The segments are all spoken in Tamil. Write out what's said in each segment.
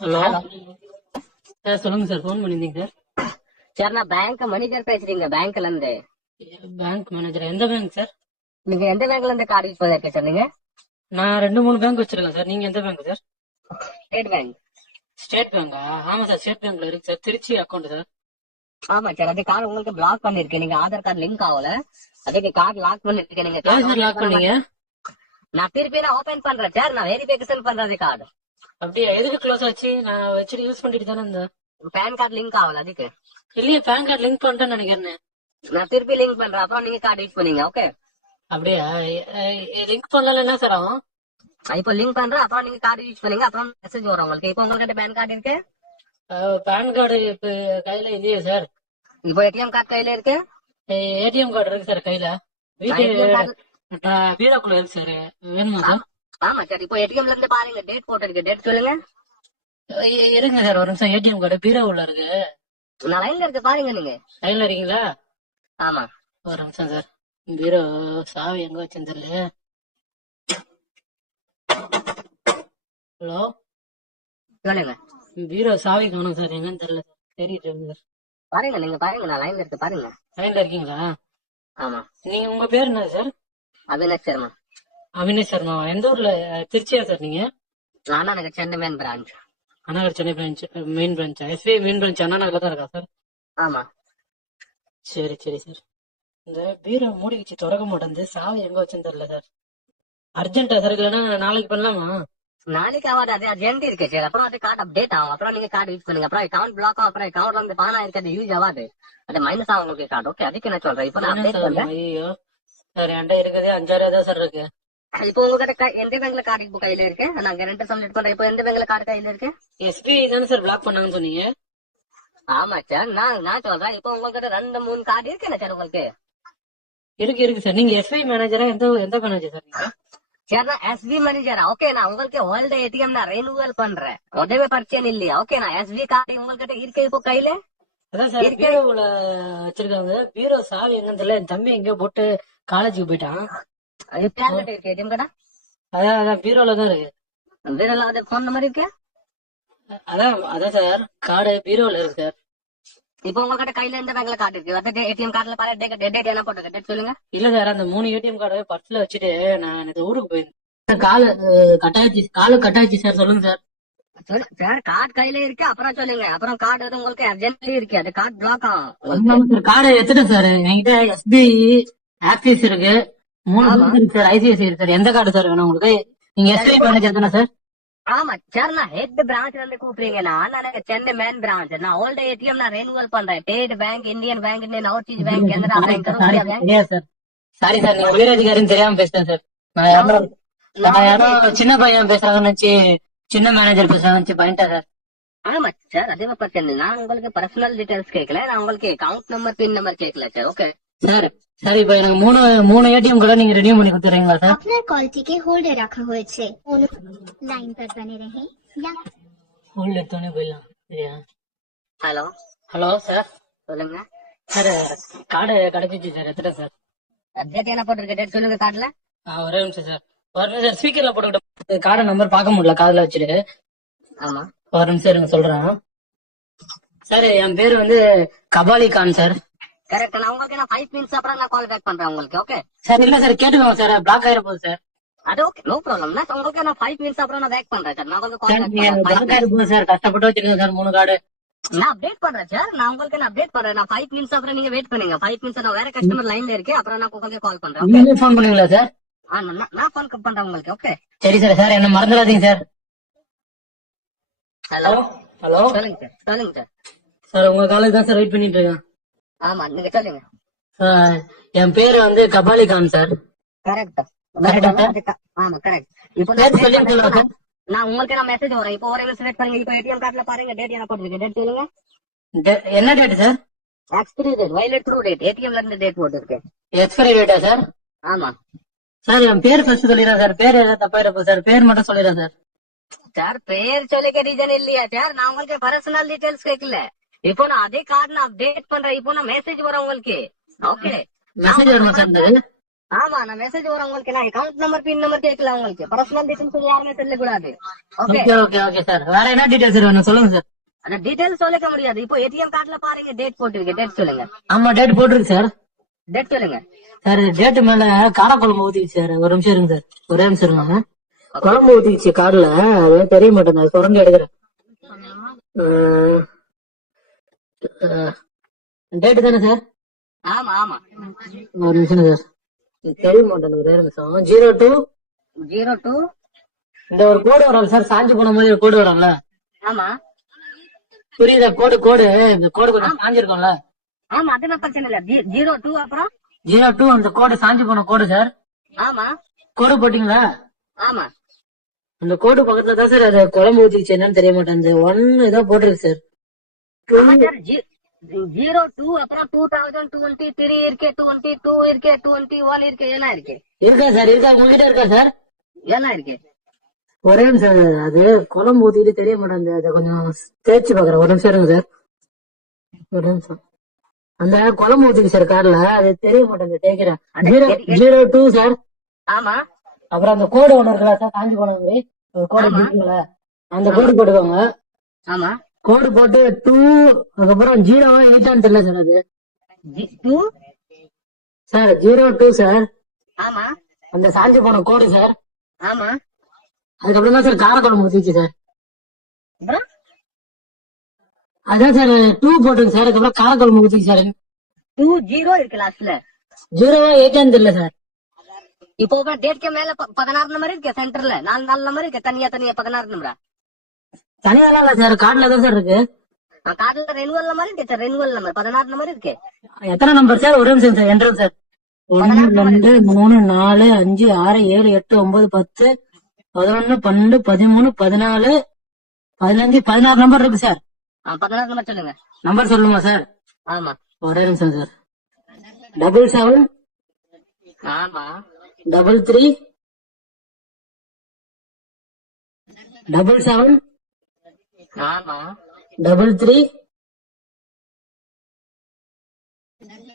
ஹலோ. சார் சொல்லுங்க சார் ஃபோன் பண்ணியிருந்தீங்க சார். சார் நான் பேங்க் மேனேஜர் பேசுறீங்க பேங்க்ல இருந்து. பேங்க் மேனேஜர் எந்த பேங்க் சார்? நீங்க எந்த பேங்க்ல இருந்து கார்டு யூஸ் பண்ணிருக்க சார் நீங்க? நான் ரெண்டு மூணு பேங்க் வச்சிருக்கேன் சார் நீங்க எந்த bank sir? State Bank State பேங்கா ஆமா சார் ஸ்டேட் பேங்க்ல இருக்கு சார் திருச்சி அக்கௌண்ட் சார். ஆமா சார் அது கார்டு உங்களுக்கு பிளாக் பண்ணிருக்கு நீங்க ஆதார் கார்டு லிங்க் ஆகல. அதுக்கு கார்டு லாக் பண்ணிருக்கு நீங்க லாக் பண்ணீங்க? நான் திருப்பி நான் ஓபன் பண்றேன் சார் நான் வெரிஃபிகேஷன் பண்றது கார்டு அப்படியா? எதுக்கு க்ளோஸ் ஆச்சு? நான் வச்சுட்டு யூஸ் பண்ணிட்டு தானே இருந்தேன். பேன் கார்டு லிங்க் ஆகல அதுக்கு. இல்லையே பேன் கார்டு லிங்க் பண்ணிட்டேன்னு நினைக்கிறேன். நான் திருப்பி லிங்க் பண்றேன். அப்புறம் நீங்க கார்டு யூஸ் பண்ணீங்க ஓகே அப்படியா? லிங்க் பண்ணல என்ன சார் ஆகும்? இப்போ லிங்க் பண்றேன். அப்புறம் நீங்க கார்டு யூஸ் பண்ணீங்க. அப்புறம் மெசேஜ் வரும் உங்களுக்கு. இப்போ உங்ககிட்ட பேன் கார்டு இருக்கு? பேன் கார்டு இப்ப கையில இல்லையே சார். இப்போ ஏடிஎம் கார்டு கையில இருக்கு? ஏடிஎம் கார்டு இருக்கு சார் கையில. வீட்டு வீராக்குள்ள இருக்கு சார். வேணுமா சார்? ஆமா சார் இப்போ ஏடிஎம்ல இருந்து பாருங்க டேட் போட்டு இருக்கு. டேட் சொல்லுங்க. இருங்க சார் ஒரு நிமிஷம். ஏடிஎம் கார்டு பீரோ உள்ள இருக்கு. நான் லைன்ல இருக்கு பாருங்க நீங்க. லைன்ல இருக்கீங்களா? ஆமா. ஒரு நிமிஷம் சார். பீரோ சாவி எங்க வச்சுன்னு தெரியல. ஹலோ? சொல்லுங்க. பீரோ சாவி காணும் சார். என்னன்னு தெரியல தெரியுது சார். பாருங்க நீங்க பாருங்க நான் லைன்ல இருக்கு பாருங்க. லைன்ல இருக்கீங்களா? ஆமா. நீங்க உங்க பேர் என்ன சார்? அவினாஷ் சர்மா. அவினேஷ் சர்மா. எந்த ஊர்ல? திருச்சியா சார் நீங்க? நானா எனக்கு Chennai main branch Annanagar Chennai branch main பிரான்ச்சா SBI main branch Anna நகர்ல தான் இருக்கா சார்? ஆமா. சரி சரி சார். இந்த பீரோ மூடிக்கிச்சு திறக்க மாட்டேங்குது. சாவி எங்க வச்சுன்னு தெரியல சார். அர்ஜென்ட்டா சார் இல்லைன்னா நாளைக்கு பண்ணலாமா? நாளைக்கு ஆகாது அது அர்ஜென்ட் இருக்கு சார். அப்புறம் அது கார்டு அப்டேட் ஆகும். அப்புறம் நீங்க கார்டு யூஸ் பண்ணுங்க. அப்புறம் அக்கௌண்ட் பிளாக் ஆகும். அப்புறம் அக்கௌண்ட்ல இருந்து பானா இருக்கிறது யூஸ் ஆகாது. அது மைனஸ் ஆகும் உங்களுக்கு கார்டு ஓகே அதுக்கு என்ன சொல்றேன். இப்போ நான் அப்டேட் ஐயோ சார் என்கிட்ட இருக்கிறதே அஞ்சாயிரம் தான் சார் இருக்கு. இப்போ உங்ககிட்ட எந்த பேங்க்ல கார்டு இப்போ கையில இருக்கு? நான் கேரண்டி சப்மிட் பண்றேன். இப்போ எந்த பேங்க்ல கார்டு கையில இருக்கு? எஸ்பிஐ தானே சார் பிளாக் பண்ணாங்கன்னு சொன்னீங்க. ஆமா சார் நான் நான் சொல்றேன். இப்போ உங்ககிட்ட ரெண்டு மூணு கார்டு இருக்கு என்ன சார் உங்களுக்கு? இருக்கு இருக்கு சார் நீங்க எஸ்பிஐ மேனேஜரா எந்த எந்த மேனேஜர் சார் நீங்க? சார் நான் எஸ்பி மேனேஜர் ஓகே நான் உங்களுக்கு ஓல்டு ஏடிஎம் நான் ரெனுவல் பண்றேன். உடனே பரிச்சயம் இல்லையா? ஓகே நான் எஸ்பி கார்டு உங்ககிட்ட இருக்கு இப்போ கையில? அதான் சார். பீரோவுல வச்சிருக்காங்க. பீரோ சாவி எங்கன்னு தெரியல. என் தம்பி எங்கேயோ போட்டு காலேஜுக்கு போயிட்டான். அது பேர்ல இருக்கு ஏடிஎம் கடை அதான் அதான் பீரோல தான் இருக்கு. வேற அது போன் நம்பர் இருக்கு? அதான் அதான் சார் கார்டு பீரோல இருக்கு சார். இப்போ உங்ககிட்ட கையில எந்த பேங்க்ல கார்டு இருக்கு. வந்து ஏடிஎம் கார்டுல பாரு டேட் டேட் என்ன போட்டுருக்கு. டேட் சொல்லுங்க. இல்ல சார் அந்த மூணு ஏடிஎம் கார்டு பர்ஸ்ல வச்சுட்டு நான் எனக்கு ஊருக்கு போயிருந்தேன். காலு கட்டாயிச்சு காலு கட்டாயிச்சு சார் சொல்லுங்க சார். சார் கார்டு கையில இருக்கு அப்புறம் சொல்லுங்க. அப்புறம் கார்டு வந்து உங்களுக்கு அர்ஜென்ட்லி இருக்கு. அது கார்டு பிளாக் ஆகும். கார்டு எடுத்துட்டேன் சார். என்கிட்ட எஸ்பிஐ ஆக்சிஸ் இருக்கு. மூணு இருக்கு. சார் ஐசிஐசி இருக்கு சார் எந்த கார்டு சார் வேணும் உங்களுக்கு? நீங்க எஸ்பிஐ மேனேஜர் தானே சார் ஆமா சார் நான் ஹெட் பிரான்ச்ல இருந்து கூப்பிடுறீங்க நான் எனக்கு சென்னை மேன் பிரான்ச் நான் ஓல்டு ஏடிஎம் நான் ரெனுவல் பண்றேன். State Bank Indian Bank Indian Overseas Bank Canara Bank sorry sir sorry sir நீங்க உயரதிகாரின்னு தெரியாம பேசுறேன் சார் நான் யாரோ நான் யாரோ சின்ன பையன் பேசுறாங்கன்னு சின்ன மேனேஜர் பேசுறாங்கன்னு பயன்ட்டேன் சார் ஆமா சார் அதே பிரச்சனை இல்லை. நான் உங்களுக்கு பர்சனல் டீடைல்ஸ் கேட்கல நான் உங்களுக்கு அக்கவுண்ட் நம்பர் பின் நம்பர் கேட்கல சார் ஓகே சார் சார் এবার எனக்கு மூணு மூணு ஏடிஎம் கூட நீங்க ரினியூ பண்ணி கொடுத்துறீங்களா স্যার আপনার কলটিকে হোল্ডে রাখা হয়েছে লাইন পর বনে রহে হোল্ড எடுத்தோனே போயிடலாம். சரியா? ஹலோ ஹலோ சார் சொல்லுங்க. சார் கார்டு கிடைச்சிச்சு சார். எடுத்துட்டேன் சார்? டேட் என்ன போட்டிருக்க. டேட் சொல்லுங்க கார்டுல. ஒரே நிமிஷம் சார். ஒரு நிமிஷம் ஸ்பீக்கர்ல போட்டுக்கிட்ட கார்டு நம்பர் பார்க்க முடியல. காதுல வச்சுட்டு. ஆமா. ஒரு நிமிஷம் இருங்க சொல்றேன். சார் என் பேர் வந்து கபாலி கான் சார். கரெக்ட் நான் உங்களுக்கு நான் ஃபைவ் மினிட்ஸ் அப்புறம் நான் கால் பேக் பண்றேன் உங்களுக்கு ஓகே சார் இல்ல சார் கேட்டுக்கோங்க சார். பிளாக் ஆயிர போகுது சார். அது ஓகே நோ ப்ராப்ளம் நான் உங்களுக்கு நான் ஃபைவ் மினிட்ஸ் அப்புறம் நான் பேக் பண்றேன் சார். நான் உங்களுக்கு கால் பேக் பிளாக் ஆயிர போகுது சார் கஷ்டப்பட்டு வச்சிருக்கேன் சார் மூணு கார்டு. நான் அப்டேட் பண்றேன் சார். நான் உங்களுக்கு நான் அப்டேட் பண்றேன். நான் ஃபைவ் மினிட்ஸ் அப்புறம் நீங்க வெயிட் பண்ணுங்க. ஃபைவ் மினிட்ஸ் நான் வேற கஸ்டமர் லைன்ல இருக்கேன். அப்புறம் நான் உங்களுக்கு கால் பண்றேன் நீங்க ஃபோன் பண்ணுவீங்களா சார்? நான் ஃபோன் பண்றேன் உங்களுக்கு ஓகே சரி சார் சார் என்ன மறந்துடாதீங்க சார். ஹலோ ஹலோ சொல்லுங்க சார். சொல்லுங்க சார். சார் உங்க காலேஜ் தான் சார் வெயிட் பண்ணிட்டு இருக்கேன். ஆமா நீங்க சொல்லுங்க. என் பேரு வந்து கபாலி கான் சார் கரெக்ட்? ஆமா கரெக்ட் இப்போ நான் உங்களுக்கு நான் மெசேஜ் வரேன் இப்போ ஒரு வெயிட் பண்ணுங்க இப்போ ஏடிஎம் கார்டுல பாருங்க டேட் என்ன போட்டுருக்கு. டேட் சொல்லுங்க. என்ன date sir? Expiry date violet through date ஏடிஎம்ல இருந்து டேட் போட்டுருக்கு. எக்ஸ்பைரி டேட்டா சார்? ஆமா. சார் என் பேர் ஃபர்ஸ்ட் சொல்லிடுறேன் சார். பேர் எதாவது தப்பா இருப்போம் சார். பேர் மட்டும் சொல்லிடுறேன் சார். சார் பேர் சொல்லிக்க ரீசன் இல்லையா. சார் நான் உங்களுக்கு பர்சனல் டீடைல்ஸ் கேட்கல இப்போ நான் அதே கார்டு நான் அப்டேட் பண்றேன். இப்போ நான் மெசேஜ் வரும் உங்களுக்கு. ஓகே மெசேஜ் வருமா சார் ஆமா நான் மெசேஜ் வரும் உங்களுக்கு. நான் அக்கவுண்ட் நம்பர் பின் நம்பர் கேட்கல உங்களுக்கு. பர்சனல் டீடைல்ஸ் யாருமே சொல்லக்கூடாது. Okay okay okay okay sir வேற என்ன டீடைல்ஸ் வேணும் சொல்லுங்க சார் அந்த டீடைல்ஸ் சொல்லிக்க முடியாது. இப்போ ஏடிஎம் கார்டுல பாருங்க டேட் போட்டுருக்கு. டேட் சொல்லுங்க. ஆமா டேட் போட்டிருக்கு சார் டேட் சொல்லுங்க. சார் டேட் மேல காரக்குழம்பு ஊத்திச்சு சார் ஒரு நிமிஷம் இருங்க சார் ஒரே நிமிஷம் இருங்க குழம்பு ஊத்திச்சு கார்ல அது தெரிய மாட்டேங்குது. குறைஞ்சு எடுக்கிறேன். டேட் தானே சார் ஆமா ஆமா. ஒரு நிமிஷம் சார் தெரிய மாட்டேங்குது ஒரே நிமிஷம். ஜீரோ டூ ஜீரோ டூ இந்த ஒரு கோடு வரும் சார் சாஞ்சு போன மாதிரி ஒரு கோடு வரும்ல? ஆமா. புரியுதா? கோடு கோடு இந்த கோடு கொஞ்சம் சாஞ்சிருக்கும்ல? ஆமா அதெல்லாம் பிரச்சனை இல்ல. ஜீரோ டூ அப்புறம்? ஜீரோ டூ அந்த கோடு சாஞ்சு போன கோடு சார் ஆமா. கோடு போட்டீங்களா? ஆமா. அந்த கோடு பக்கத்துல தான் சார் அது குழம்பு ஊத்திச்சு என்னன்னு தெரிய மாட்டேங்குது. ஒன்னு ஏதோ போட்டிருக்கு சார் ஜீரோ டூ அப்புறம் டூ தௌசண்ட் டுவெண்ட்டி த்ரீ இருக்கு டுவெண்ட்டி டூ இருக்கு டுவெண்ட்டி ஒன் இருக்கு என்ன இருக்கு? இருக்கா சார் இருக்கா? உங்ககிட்ட இருக்கா சார்? என்ன இருக்கு? ஒரே நிமிஷம் சார் அது குழம்பு ஊத்திட்டு தெரிய மாட்டேங்குது. அதை கொஞ்சம் தேய்ச்சி பாக்குறேன் ஒரு நிமிஷம் இருங்க சார். ஒரு நிமிஷம். அந்த குழம்பு ஊத்திக்கு சார் கார்ல அது தெரிய மாட்டேங்குது தேய்க்கிறேன். Zero zero two sir. ஆமா. அப்புறம் அந்த கோடு ஒண்ணு இருக்குல்ல சார் காஞ்சி போன மாதிரி. கோடு இருக்குல்ல. அந்த கோடு போட்டுக்கோங்க. ஆமா. கோடு போட்டு டூ அதுக்கப்புறம் ஜீரோ எயிட்டான்னு தெரியல சார் அது. Two sir zero two sir ஆமா. அந்த சாஞ்சி போன கோடு சார் ஆமா. அதுக்கப்புறம் தான் சார் காரக்குழம்பு ஊத்திச்சு சார் அதான் சார் டூ போட்டுங்க சார் அதுக்கப்புறம் காரக்குழம்பு ஊத்திச்சு சார் டூ ஜீரோ இருக்கு லாஸ்ட்ல ஜீரோவா எயிட்டான்னு தெரியல சார் இப்போ டேட் மேல பதினாறு நம்பர் இருக்கு சென்டர்ல நாலு நாலு நம்பர் இருக்கு தனியா தனியா பதினாறு நம்பரா தனியாலாம் இல்ல சார் கார்டுல தான் சார் இருக்கு. கார்டுல ரெனுவல் நம்பர் இருக்கு சார் ரெனுவல் நம்பர் பதினாறு நம்பர் இருக்கு. எத்தனை நம்பர் சார் ஒரு நிமிஷம் சார் என்ட்ரன் சார் ஒன்னு ரெண்டு மூணு நாலு அஞ்சு ஆறு ஏழு எட்டு ஒன்பது பத்து பதினொன்னு பன்னெண்டு பதிமூணு பதினாலு பதினஞ்சு பதினாறு நம்பர் இருக்கு சார் பதினாறு நம்பர் சொல்லுங்க. நம்பர் சொல்லுமா சார் ஆமா. ஒரே நிமிஷம் சார் டபுள் செவன் ஆமா. டபுள் த்ரீ டபுள் செவன் ஆமா. டபுள் த்ரீ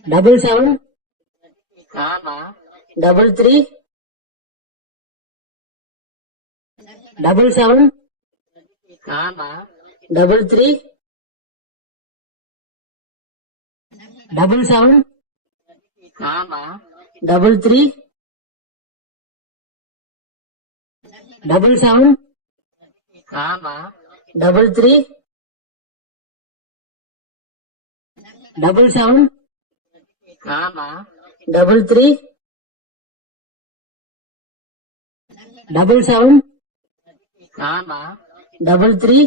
டபுள் செவன் ஆமா. டபுள் த்ரீ டபுள் செவன் ஆமா. டபுள் த்ரீ டபுள் செவன் ஆமா. டபுள் த்ரீ டபுள் செவன் ஆமா. Double three double seven double three double seven double three